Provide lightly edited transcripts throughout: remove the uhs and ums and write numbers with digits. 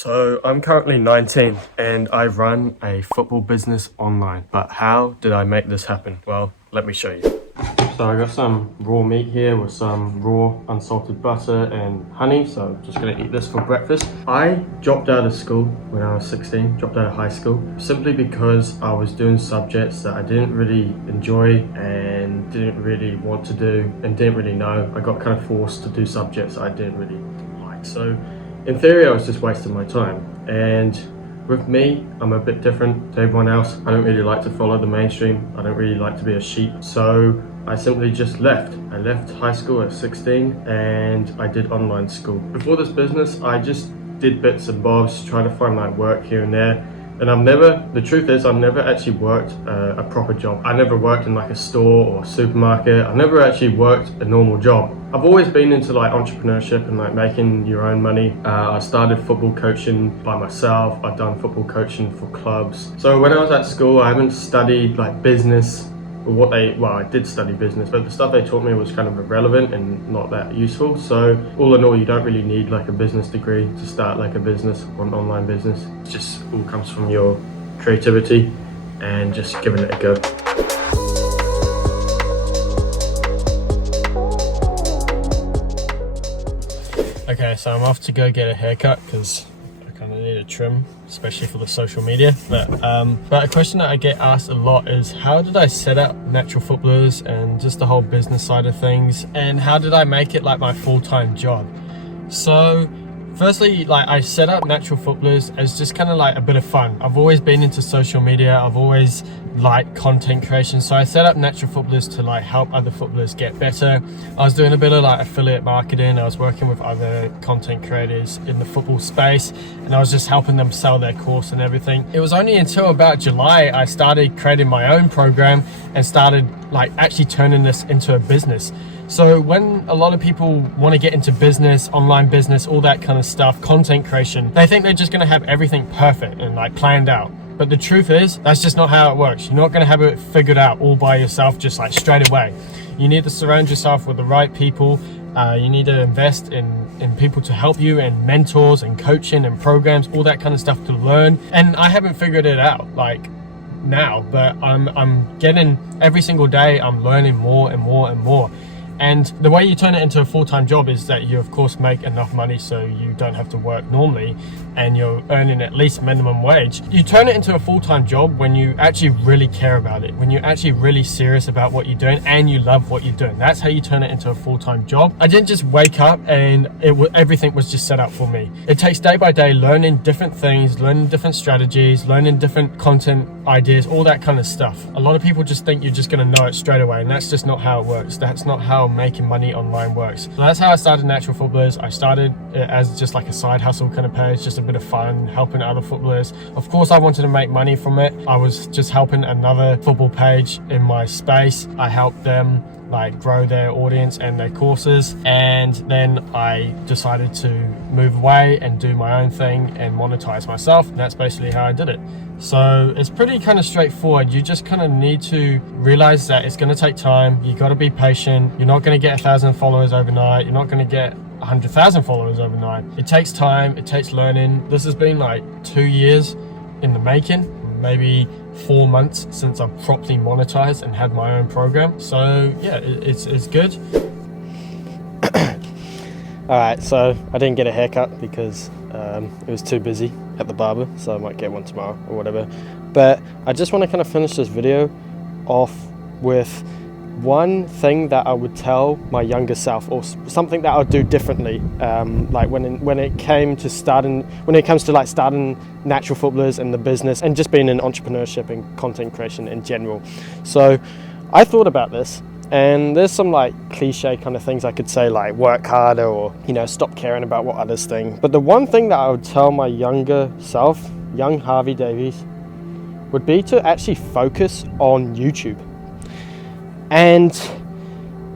So I'm currently 19 and I run a football business online. But how did I make this happen? Well, let me show you. So I got some raw meat here with some raw unsalted butter and honey. So I'm just gonna eat this for breakfast. I dropped out of school when I was 16, dropped out of high school, simply because I was doing subjects that I didn't really enjoy and didn't really want to do and didn't really know. I got kind of forced to do subjects I didn't really like. So in theory, I was just wasting my time. And with me, I'm a bit different to everyone else. I don't really like to follow the mainstream. I don't really like to be a sheep. So I simply just left. I left high school at 16 and I did online school. Before this business, I just did bits and bobs, trying to find like work here and there. And the truth is, I've never actually worked a proper job. I never worked in like a store or a supermarket. I've never actually worked a normal job. I've always been into like entrepreneurship and like making your own money. I started football coaching by myself. I've done football coaching for clubs. So when I was at school, I haven't studied like business. I did study business, but the stuff they taught me was kind of irrelevant and not that useful. So all in all, you don't really need like a business degree to start like a business or an online business. It just all comes from your creativity and just giving it a go. Okay, so I'm off to go get a haircut because I kind of need a trim, especially for the social media. But a question that I get asked a lot is, how did I set up Natural Footballers and just the whole business side of things, and how did I make it like my full-time job? So firstly, like, I set up Natural Footballers as just kind of like a bit of fun. I've always been into social media. I've always liked content creation. So I set up Natural Footballers to like help other footballers get better. I was doing a bit of like affiliate marketing. I was working with other content creators in the football space and I was just helping them sell their course and everything. It was only until about July I started creating my own program and started like actually turning this into a business. So when a lot of people want to get into business, online business, all that kind of stuff, content creation, they think they're just going to have everything perfect and like planned out. But the truth is, that's just not how it works. You're not going to have it figured out all by yourself, just like straight away. You need to surround yourself with the right people. You need to invest in people to help you, and mentors and coaching and programs, all that kind of stuff to learn. And I haven't figured it out like now, but I'm getting, every single day, I'm learning more and more and more. And the way you turn it into a full-time job is that you of course make enough money so you don't have to work normally and you're earning at least minimum wage. You turn it into a full-time job when you actually really care about it, when you're actually really serious about what you're doing and you love what you're doing. That's how you turn it into a full-time job. I didn't just wake up and everything was just set up for me. It takes day by day learning different things, learning different strategies, learning different content ideas, all that kind of stuff. A lot of people just think you're just going to know it straight away, and that's just not how it works. That's not how making money online works. So that's how I started Natural Footballers. I started it as just like a side hustle kind of page, just a bit of fun, helping other footballers. Of course, I wanted to make money from it. I was just helping another football page in my space. I helped them like grow their audience and their courses, and then I decided to move away and do my own thing and monetize myself, and that's basically how I did it. So it's pretty kind of straightforward. You just kind of need to realize that it's going to take time. You got to be patient. You're not going to get 1,000 followers overnight. You're not going to get 100,000 followers overnight. It takes time. It takes learning. This has been like 2 years in the making, maybe 4 months since I've properly monetized and had my own program. So yeah, it's good. All right, so I didn't get a haircut because it was too busy at the barber, so I might get one tomorrow or whatever. But I just want to kind of finish this video off with one thing that I would tell my younger self, or something that I would do differently, like when it comes to like starting Natural Footballers and the business and just being in entrepreneurship and content creation in general. So I thought about this, and there's some like cliche kind of things I could say, like work harder, or stop caring about what others think. But the one thing that I would tell my younger self, young Harvey Davies, would be to actually focus on YouTube. And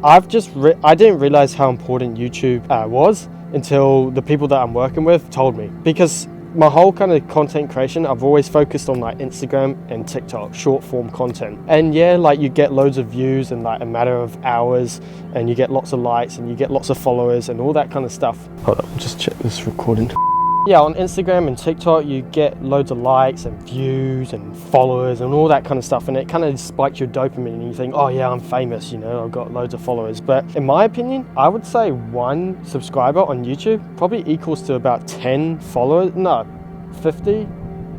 I didn't realize how important YouTube was until the people that I'm working with told me, because my whole kind of content creation, I've always focused on like Instagram and TikTok, short form content. And yeah, like you get loads of views in like a matter of hours, and you get lots of likes and you get lots of followers and all that kind of stuff. Hold up, just check this recording. Yeah, on Instagram and TikTok, you get loads of likes and views and followers and all that kind of stuff, and it kind of spikes your dopamine and you think, oh yeah, I'm famous, you know, I've got loads of followers. But in my opinion, I would say 1 subscriber on YouTube probably equals to about 10 followers, no, 50,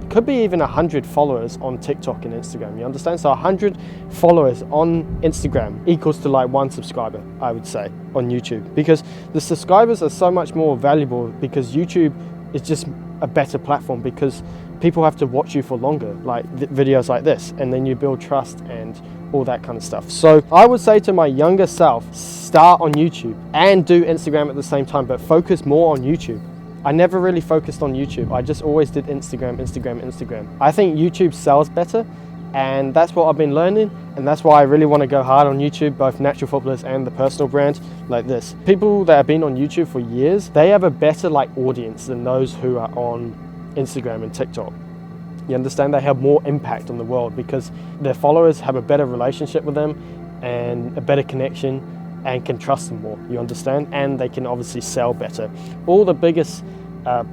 could be even 100 followers on TikTok and Instagram, you understand? So 100 followers on Instagram equals to like 1 subscriber, I would say, on YouTube, because the subscribers are so much more valuable, because YouTube is just a better platform, because people have to watch you for longer, like videos like this, and then you build trust and all that kind of stuff. So I would say to my younger self, start on YouTube and do Instagram at the same time, but focus more on YouTube. I never really focused on YouTube. I just always did Instagram. I think YouTube sells better, and that's what I've been learning, and that's why I really want to go hard on YouTube, both Natural Footballers and the personal brand like this. People that have been on YouTube for years, they have a better audience than those who are on Instagram and TikTok. You understand? They have more impact on the world because their followers have a better relationship with them and a better connection and can trust them more, you understand? And they can obviously sell better. All the biggest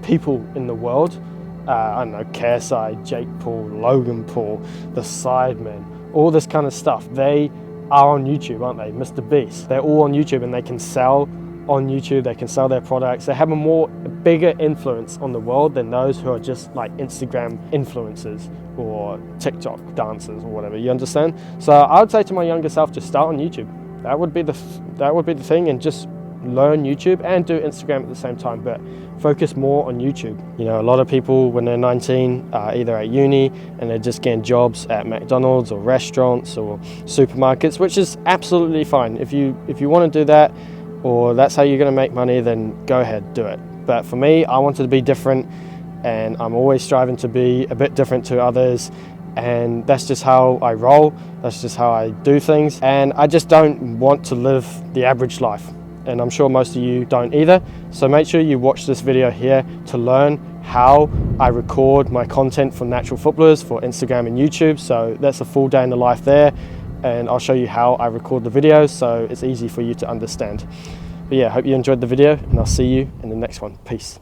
people in the world, I don't know, KSI, Jake Paul, Logan Paul, the Sidemen, all this kind of stuff, they are on YouTube, aren't they? Mr. Beast, they're all on YouTube, and they can sell on YouTube, they can sell their products. They have a bigger influence on the world than those who are just like Instagram influencers or TikTok dancers or whatever, you understand? So I would say to my younger self, just start on YouTube. That would be the thing, and just learn YouTube and do Instagram at the same time, but focus more on YouTube. You know, a lot of people when they're 19 are either at uni and they're just getting jobs at McDonald's or restaurants or supermarkets, which is absolutely fine. If you want to do that, or that's how you're going to make money, then go ahead, do it. But for me, I wanted to be different, and I'm always striving to be a bit different to others. And that's just how I roll, that's just how I do things, and I just don't want to live the average life, and I'm sure most of you don't either. So make sure you watch this video here to learn how I record my content for Natural Footballers for Instagram and YouTube. So that's a full day in the life there, and I'll show you how I record the videos so it's easy for you to understand. But yeah, I hope you enjoyed the video, and I'll see you in the next one. Peace.